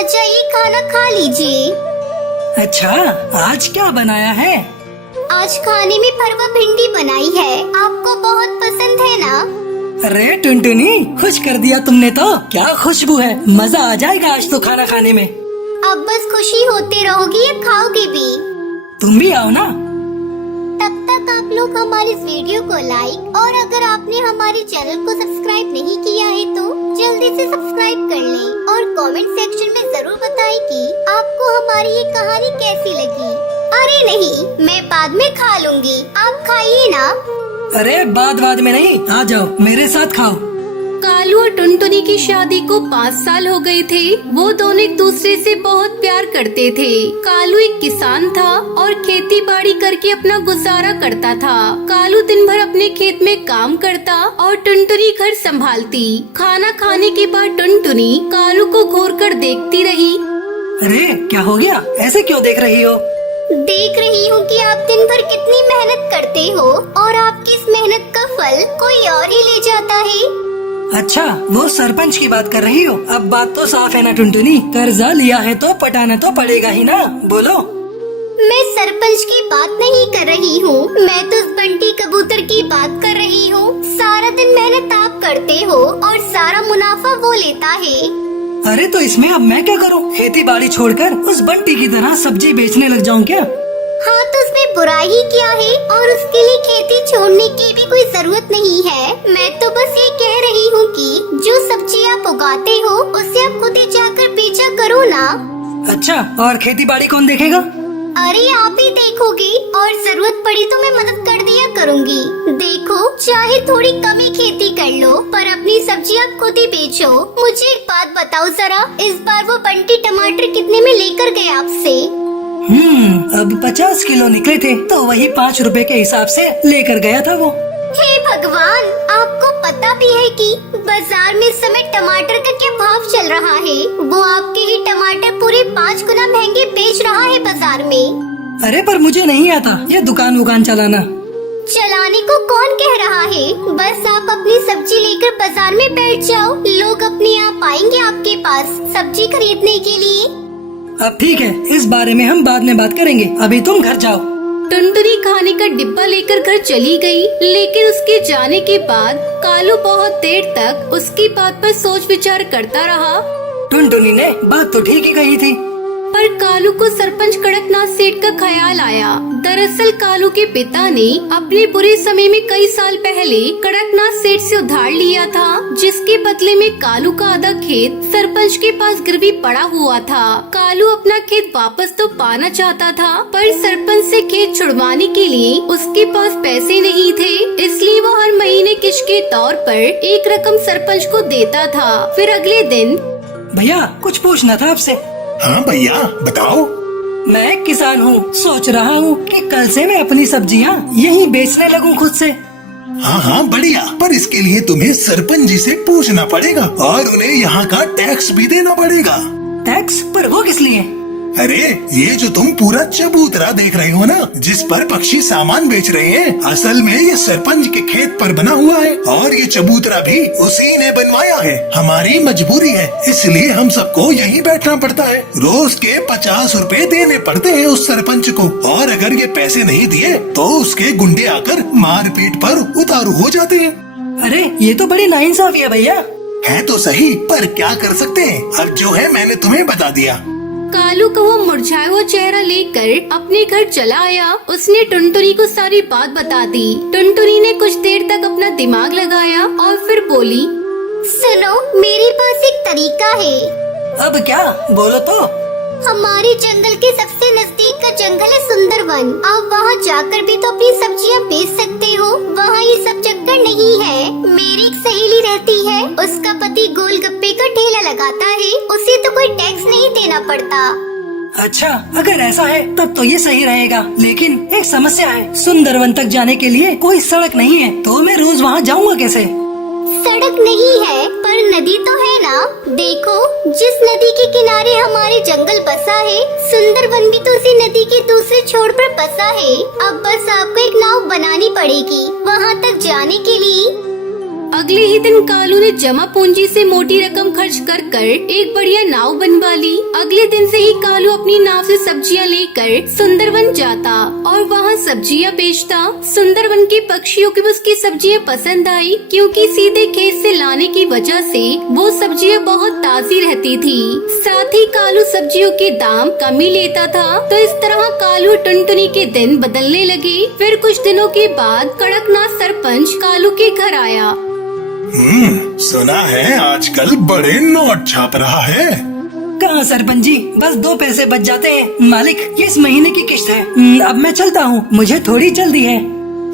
आ जाइए, खाना खा लीजिए। अच्छा, आज क्या बनाया है? आज खाने में भरवा भिंडी बनाई है, आपको बहुत पसंद है ना? अरे टुनटुनी, खुश कर दिया तुमने तो। क्या खुशबू है, मजा आ जाएगा आज तो खाना खाने में। अब बस खुशी होते रहोगी या खाओगे भी? तुम भी आओ ना। तब तक आप लोग हमारे इस वीडियो को लाइक और अगर आपने हमारे चैनल को सब्सक्राइब नहीं किया है तो जल्दी से सब्सक्राइब कर लें और कमेंट सेक्शन में जरूर बताएं कि आपको हमारी ये कहानी कैसी लगी। अरे नहीं, मैं बाद में खा लूंगी, आप खाइए ना। अरे बाद में नहीं, आ जाओ मेरे साथ खाओ। कालू और टुनटुनी की शादी को 5 साल हो गए थे। वो दोनों एक दूसरे से बहुत प्यार करते थे। कालू एक किसान था और खेती बाड़ी करके अपना गुजारा करता था। कालू दिन भर अपने खेत में काम करता और टुनटुनी घर संभालती। खाना खाने के बाद टुनटुनी कालू को घूर कर देखती रही। अरे क्या हो गया, ऐसे क्यों देख रही हो? देख रही हूँ कि आप दिन भर कितनी मेहनत करते हो और आपकी इस मेहनत का फल कोई और ही ले जाता है। अच्छा, वो सरपंच की बात कर रही हो? अब बात तो साफ है ना टुनटुनी, कर्जा लिया है तो पटाना तो पड़ेगा ही ना। बोलो। मैं सरपंच की बात नहीं कर रही हूँ, मैं तो उस बंटी कबूतर की बात कर रही हूँ। सारा दिन मेहनत आप करते हो और सारा मुनाफा वो लेता है। अरे तो इसमें अब मैं क्या करूँ? खेती बाड़ी छोड़कर उस बंटी की तरह सब्जी बेचने लग जाऊँ क्या? हाँ तो उसमें बुराई ही क्या है, और उसके लिए खेती छोड़ने की भी कोई जरूरत नहीं है। मैं तो बस ये कह रही हूँ कि जो सब्जी आप उगाते हो उसे आप खुद ही जाकर बेचा करो ना। अच्छा, और खेती बाड़ी कौन देखेगा? अरे आप ही देखोगे और जरूरत पड़ी तो मैं मदद कर दिया करूँगी। देखो, चाहे थोड़ी कम ही खेती कर लो पर अपनी सब्जी आप खुद ही बेचो। मुझे एक बात बताओ जरा, इस बार वो बंटी टमाटर कितने में लेकर गए आपसे? अब 50 किलो निकले थे तो वही 5 रुपए के हिसाब से लेकर गया था वो। हे भगवान, आपको पता भी है कि बाजार में इस समय टमाटर का क्या भाव चल रहा है? वो आपके ही टमाटर पूरे 5 गुना महंगे बेच रहा है बाजार में। अरे पर मुझे नहीं आता ये दुकान चलाना। चलाने को कौन कह रहा है? बस आप अपनी सब्जी लेकर बाजार में बैठ जाओ, लोग अपने आप आएंगे आपके पास सब्जी खरीदने के लिए। अब ठीक है, इस बारे में हम बाद में बात करेंगे, अभी तुम घर जाओ। टुनटुनी खाने का डिब्बा लेकर घर चली गई, लेकिन उसके जाने के बाद कालू बहुत देर तक उसकी बात पर सोच विचार करता रहा। टुनटुनी ने बात तो ठीक ही कही थी, पर कालू को सरपंच कड़कनाथ सेठ का ख्याल आया। दरअसल कालू के पिता ने अपने बुरे समय में कई साल पहले कड़कनाथ सेठ से उधार लिया था, जिसके बदले में कालू का आधा खेत सरपंच के पास गिरवी पड़ा हुआ था। कालू अपना खेत वापस तो पाना चाहता था, पर सरपंच से खेत छुड़वाने के लिए उसके पास पैसे नहीं थे, इसलिए वो हर महीने किश्त के तौर पर एक रकम सरपंच को देता था। फिर अगले दिन, भैया कुछ पूछना था आपसे। हाँ भैया बताओ। मैं एक किसान हूँ, सोच रहा हूँ कि कल से मैं अपनी सब्जियाँ यहीं बेचने लगूँ खुद से। हाँ हाँ बढ़िया, पर इसके लिए तुम्हें सरपंच जी से पूछना पड़ेगा और उन्हें यहाँ का टैक्स भी देना पड़ेगा। टैक्स? पर वो किस लिए? अरे ये जो तुम पूरा चबूतरा देख रहे हो ना, जिस पर पक्षी सामान बेच रहे हैं, असल में ये सरपंच के खेत पर बना हुआ है और ये चबूतरा भी उसी ने बनवाया है। हमारी मजबूरी है, इसलिए हम सबको यहीं बैठना पड़ता है। रोज के 50 रुपए देने पड़ते हैं उस सरपंच को, और अगर ये पैसे नहीं दिए तो उसके गुंडे आकर मारपीट पर उतारू हो जाते हैं। अरे ये तो बड़ी नाइंसाफी है भैया। है तो सही, पर क्या कर सकते हैं, अब जो है मैंने तुम्हें बता दिया। कालू का वो मुरझाया हुआ चेहरा लेकर अपने घर चला आया। उसने टुनटुनी को सारी बात बता दी। टुनटुनी ने कुछ देर तक अपना दिमाग लगाया और फिर बोली, सुनो, मेरे पास एक तरीका है। अब क्या? बोलो तो। हमारे जंगल के सबसे नजदीक का जंगल है सुंदरवन। आप वहाँ जाकर भी तो अपनी सब्जियाँ बेच सकते हो, वहाँ ये सब चक्कर नहीं है। मेरी एक सहेली रहती है, उसका पति गोलगप्पे का ठेला लगाता है, उसे तो कोई टैक्स नहीं देना पड़ता। अच्छा, अगर ऐसा है तब तो ये सही रहेगा, लेकिन एक समस्या है, सुंदरवन तक जाने के लिए कोई सड़क नहीं है, तो मैं रोज वहाँ जाऊँगा कैसे? सड़क नहीं है पर नदी तो है ना। देखो, जिस नदी के किनारे हमारे जंगल बसा है, सुंदरवन भी तो उसी नदी के दूसरे छोर पर बसा है। अब बस आपको एक नाव बनानी पड़ेगी वहाँ तक जाने के लिए। अगले ही दिन कालू ने जमा पूंजी से मोटी रकम खर्च कर एक बढ़िया नाव बनवा ली। अगले दिन से ही कालू अपनी नाव से सब्जियां लेकर सुंदरवन जाता और वहाँ सब्जियां बेचता। सुंदरवन के पक्षियों को भी उसकी सब्जियां पसंद आई, क्योंकि सीधे खेत से लाने की वजह से वो सब्जियां बहुत ताजी रहती थी। साथ ही कालू सब्जियों के दाम कम ही लेता था। तो इस तरह कालू टुनटुनी के दिन बदलने लगे। फिर कुछ दिनों के बाद कड़कनाथ सरपंच कालू के घर आया। सुना है आजकल बड़े नोट छाप रहा है। कहाँ सरपंच जी, बस 2 पैसे बच जाते हैं। मालिक, ये इस महीने की किश्त है। अब मैं चलता हूँ, मुझे थोड़ी जल्दी है।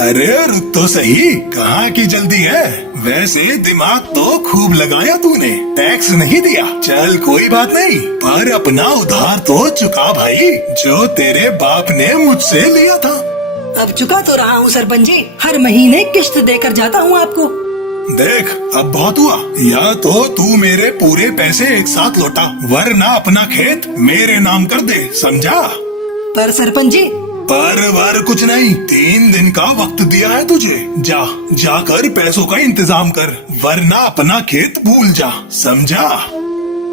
अरे रुक तो सही, कहाँ की जल्दी है? वैसे दिमाग तो खूब लगाया तूने, टैक्स नहीं दिया। चल कोई बात नहीं, पर अपना उधार तो चुका भाई, जो तेरे बाप ने मुझसे लिया था। अब चुका तो रहा हूँ सरपंच जी, हर महीने किश्त देकर जाता हूँ आपको। देख अब बहुत हुआ, या तो तू मेरे पूरे पैसे एक साथ लौटा, वरना अपना खेत मेरे नाम कर दे, समझा? पर सरपंच जी। पर कुछ नहीं, 3 दिन का वक्त दिया है तुझे। जाकर पैसों का इंतजाम कर, वरना अपना खेत भूल जा, समझा?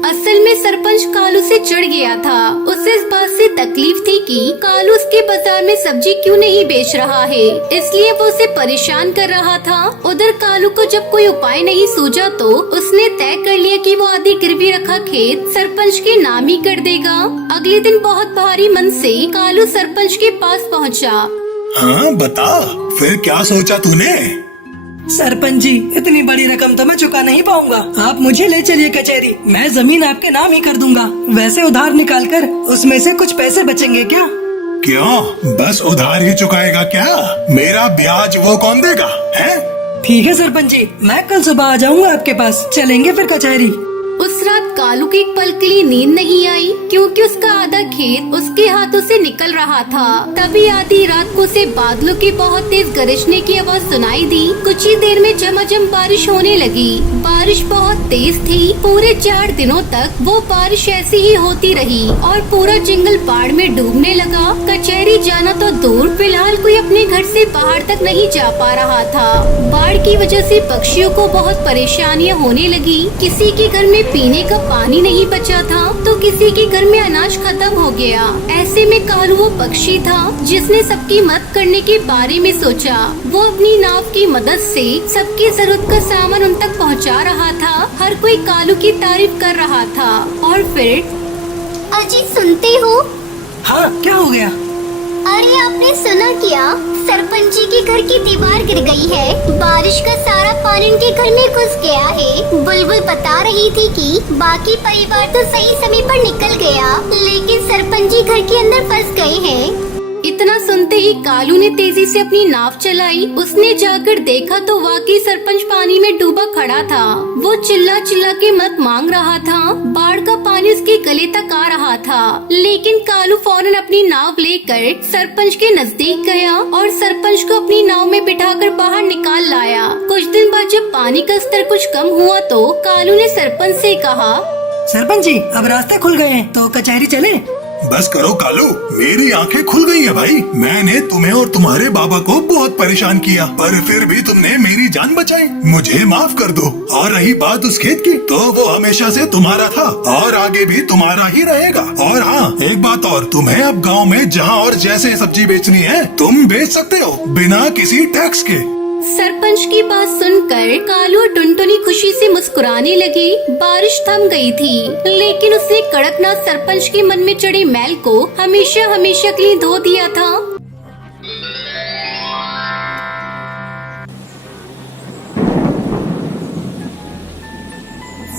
असल में सरपंच कालू से चिढ़ गया था। उसे इस बात से तकलीफ थी कि कालू उसके बाजार में सब्जी क्यों नहीं बेच रहा है, इसलिए वो उसे परेशान कर रहा था। उधर कालू को जब कोई उपाय नहीं सूझा तो उसने तय कर लिया कि वो आधी गिरवी रखा खेत सरपंच के नाम ही कर देगा। अगले दिन बहुत भारी मन से कालू सरपंच के पास पहुंचा। हाँ बता, फिर क्या सोचा तूने? सरपंच जी, इतनी बड़ी रकम तो मैं चुका नहीं पाऊंगा। आप मुझे ले चलिए कचहरी, मैं जमीन आपके नाम ही कर दूंगा। वैसे उधार निकालकर उसमें से कुछ पैसे बचेंगे क्या? क्यों, बस उधार ही चुकाएगा क्या? मेरा ब्याज वो कौन देगा है? ठीक है सरपंच जी, मैं कल सुबह आ जाऊंगा आपके पास, चलेंगे फिर कचहरी। उस रात कालू की एक पल के लिए नींद नहीं आई, क्योंकि उसका आधा खेत उसके हाथों से निकल रहा था। तभी आधी रात को उसे बादलों की बहुत तेज गरजने की आवाज सुनाई दी। कुछ ही देर में झमाझम बारिश होने लगी। बारिश बहुत तेज थी। पूरे 4 दिनों तक वो बारिश ऐसी ही होती रही और पूरा जंगल बाढ़ में डूबने लगा। कचहरी जाना तो दूर, फिलहाल कोई अपने घर से बाहर तक नहीं जा पा रहा था। बाढ़ की वजह से पक्षियों को बहुत परेशानियां होने लगी। किसी के घर में पीने का पानी नहीं बचा था तो किसी के घर में अनाज खत्म हो गया। ऐसे में कालू वो पक्षी था जिसने सबकी मदद करने के बारे में सोचा। वो अपनी नाव की मदद से सबकी जरूरत का सामान उन तक पहुंचा रहा था। हर कोई कालू की तारीफ कर रहा था। और फिर अजी सुनते हो? हाँ, क्या हो गया? अरे आपने सुना क्या? सरपंच जी के घर की दीवार गिर गई है। बारिश का सारा पानी उनके घर में घुस गया है। बुलबुल बता रही थी कि बाकी परिवार तो सही समय पर निकल गया, लेकिन सरपंच जी घर के अंदर फंस गए हैं। इतना सुनते ही कालू ने तेजी से अपनी नाव चलाई। उसने जाकर देखा तो वाकई सरपंच पानी में डूबा खड़ा था। वो चिल्ला चिल्ला के मदद मांग रहा था। बाढ़ का पानी उसके गले तक आ रहा था, लेकिन कालू फौरन अपनी नाव लेकर सरपंच के नजदीक गया और सरपंच को अपनी नाव में बिठाकर बाहर निकाल लाया। कुछ दिन बाद जब पानी का स्तर कुछ कम हुआ तो कालू ने सरपंच से कहा, सरपंच जी, अब रास्ते खुल गए हैं तो कचहरी चले? बस करो कालू, मेरी आंखें खुल गई है भाई। मैंने तुम्हें और तुम्हारे बाबा को बहुत परेशान किया, पर फिर भी तुमने मेरी जान बचाई। मुझे माफ कर दो। और रही बात उस खेत की, तो वो हमेशा से तुम्हारा था और आगे भी तुम्हारा ही रहेगा। और हाँ, एक बात और, तुम्हें अब गांव में जहाँ और जैसे सब्जी बेचनी है तुम बेच सकते हो, बिना किसी टैक्स के। सरपंच की बात सुनकर कालू और टुनटुनी खुशी से मुस्कुराने लगी। बारिश थम गई थी, लेकिन उसने कड़कनाथ सरपंच के मन में चढ़े मैल को हमेशा हमेशा के लिए धो दिया था।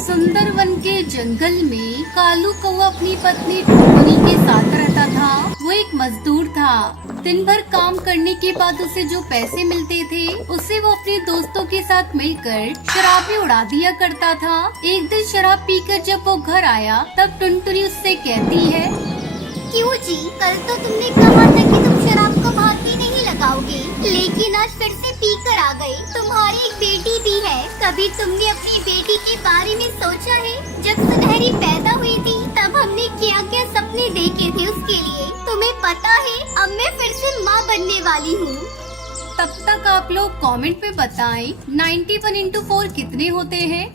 सुंदरवन के जंगल में कालू कौवा अपनी पत्नी टुनटुनी के साथ रहता था। वो एक मजदूर था। दिन भर काम करने के बाद उसे जो पैसे मिलते थे उसे वो अपने दोस्तों के साथ मिलकर शराब में उड़ा दिया करता था। एक दिन शराब पीकर जब वो घर आया तब टुनटुनी उससे कहती है, क्यों जी, कल तो तुमने कहा था कि तुम शराब को भागी नहीं लगाओगे, लेकिन आज फिर से पी कर आ गए। तुम्हारी एक बेटी भी है, कभी तुमने अपनी बेटी के बारे में सोचा है? जब सुनहरी पैदा हुई थी तब हमने क्या क्या सपने देखे थे उसके लिए। तुम्हें पता है, अब मैं फिर से माँ बनने वाली हूँ। तब तक आप लोग कमेंट में बताएं 91 इंटू 4 कितने होते हैं।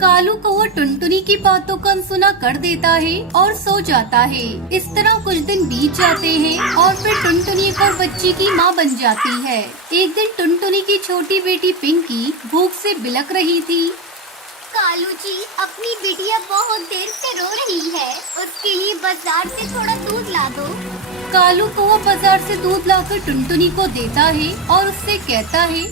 कालू कौवा टुनटुनी की बातों को अनसुना कर देता है और सो जाता है। इस तरह कुछ दिन बीत जाते हैं और फिर टुनटुनी एक और बच्ची की माँ बन जाती है। एक दिन टुनटुनी की छोटी बेटी पिंकी भूख से बिलख रही थी। कालू जी, अपनी बिटिया बहुत देर से रो रही है, उसके लिए बाजार से थोड़ा दूध ला दो। कालू कौवा बाजार से दूध लाकर टुनटुनी को देता है और उससे कहता है,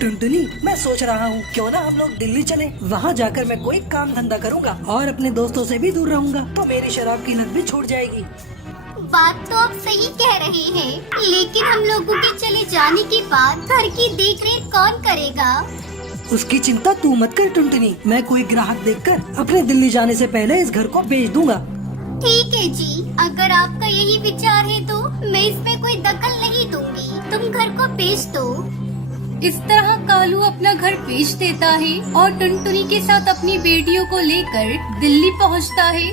टुनटुनी, मैं सोच रहा हूँ क्यों ना हम लोग दिल्ली चलें। वहाँ जाकर मैं कोई काम धंधा करूँगा और अपने दोस्तों से भी दूर रहूँगा, तो मेरी शराब की लत भी छूट जाएगी। बात तो आप सही कह रहे हैं, लेकिन हम लोगों के चले जाने के बाद घर की देखरेख कौन करेगा? उसकी चिंता तू मत कर टुनटुनी, मैं कोई ग्राहक देखकर अपने दिल्ली जाने से पहले इस घर को बेच दूंगा। ठीक है जी, अगर आपका यही विचार है तो मैं इसमें कोई दखल नहीं दूंगी, तुम घर को बेच दो। इस तरह कालू अपना घर बेच देता है और टुनटुनी के साथ अपनी बेटियों को लेकर दिल्ली पहुंचता है।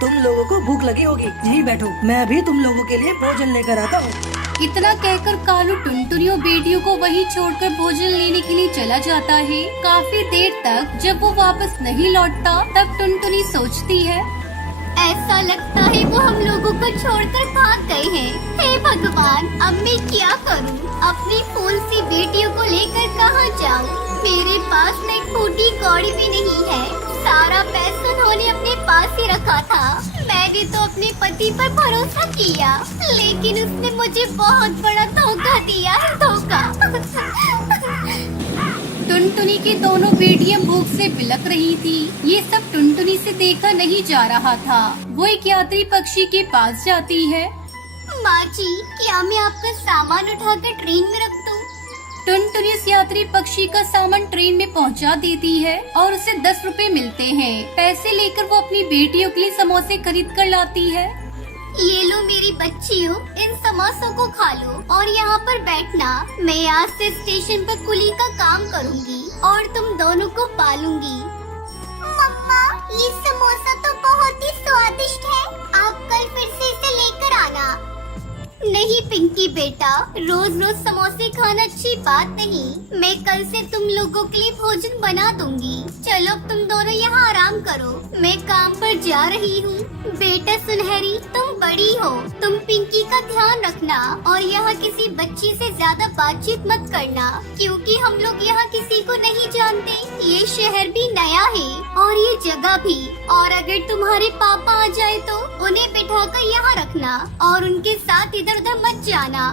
तुम लोगों को भूख लगी होगी, यही बैठो, मैं अभी तुम लोगों के लिए भोजन लेकर आता हूँ। इतना कहकर कालू टुनटुनी और बेटियों को वहीं छोड़कर भोजन लेने के लिए चला जाता है। काफी देर तक जब वो वापस नहीं लौटता तब टुनटुनी सोचती है, ऐसा लगता है वो हम लोगों को छोड़कर भाग गए हैं। हे भगवान, अब मैं क्या करूं? अपनी फूल सी बेटियों को लेकर कहां जाऊं? मेरे पास में फूटी कौड़ी भी नहीं है। सारा पैसा उन्होंने अपने पास ही रखा था। मैंने तो अपने पति पर भरोसा किया, लेकिन उसने मुझे बहुत बड़ा धोखा दिया है, धोखा। टुनटुनी की दोनों बेटियां भूख से बिलख रही थी। ये सब टुनटुनी से देखा नहीं जा रहा था। वो एक यात्री पक्षी के पास जाती है। माँ जी, क्या मैं आपका सामान उठाकर ट्रेन में रख दूं? टुनटुनी उस यात्री पक्षी का सामान ट्रेन में पहुंचा देती है और उसे 10 रुपए मिलते हैं। पैसे लेकर वो अपनी बेटियों के लिए समोसे खरीद कर लाती है। ये लो मेरी बच्चियों, इन समोसों को खा लो और यहाँ पर बैठना। मैं आज से स्टेशन पर कुली का काम करूँगी और तुम दोनों को पालूंगी। मम्मा, ये समोसा तो बहुत ही स्वादिष्ट है, आप कल फिर से इसे लेकर आना। नहीं पिंकी बेटा, रोज रोज समोसे खाना अच्छी बात नहीं। मैं कल से तुम लोगों के लिए भोजन बना दूंगी। चलो तुम दोनों यहाँ आराम करो, मैं काम पर जा रही हूँ। बेटा सुनहरी, तुम बड़ी हो, तुम पिंकी का ध्यान रखना और यहाँ किसी बच्ची से ज्यादा बातचीत मत करना, क्योंकि हम लोग यहाँ किसी को नहीं जानते। ये शहर भी नया है और ये जगह भी, और अगर तुम्हारे पापा आ जाए तो उन्हें बिठाकर यहाँ रखना और उनके साथ इधर उधर मत जाना।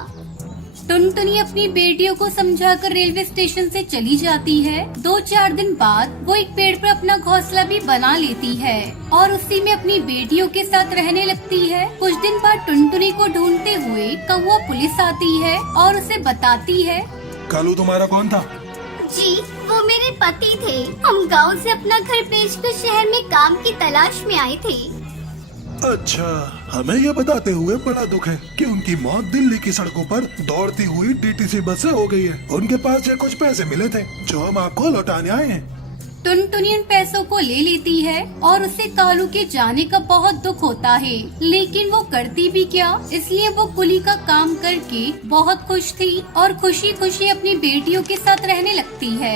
टुनटुनी अपनी बेटियों को समझाकर रेलवे स्टेशन से चली जाती है। 2-4 दिन बाद वो एक पेड़ पर अपना घोंसला भी बना लेती है और उसी में अपनी बेटियों के साथ रहने लगती है। कुछ दिन बाद टुनटुनी को ढूंढते हुए कौवा पुलिस आती है और उसे बताती है, कालू तुम्हारा कौन था? जी, वो मेरे पति थे। हम गांव से अपना घर बेचकर शहर में काम की तलाश में आए थे। अच्छा, हमें ये बताते हुए बड़ा दुख है कि उनकी मौत दिल्ली की सड़कों पर दौड़ती हुई डीटीसी बस से हो गई है। उनके पास ये कुछ पैसे मिले थे जो हम आपको लौटाने आए हैं। टुनटुनी उन पैसों को ले लेती है और उसे कालू के जाने का बहुत दुख होता है, लेकिन वो करती भी क्या, इसलिए वो कुली का काम करके बहुत खुश थी और खुशी खुशी अपनी बेटियों के साथ रहने लगती है।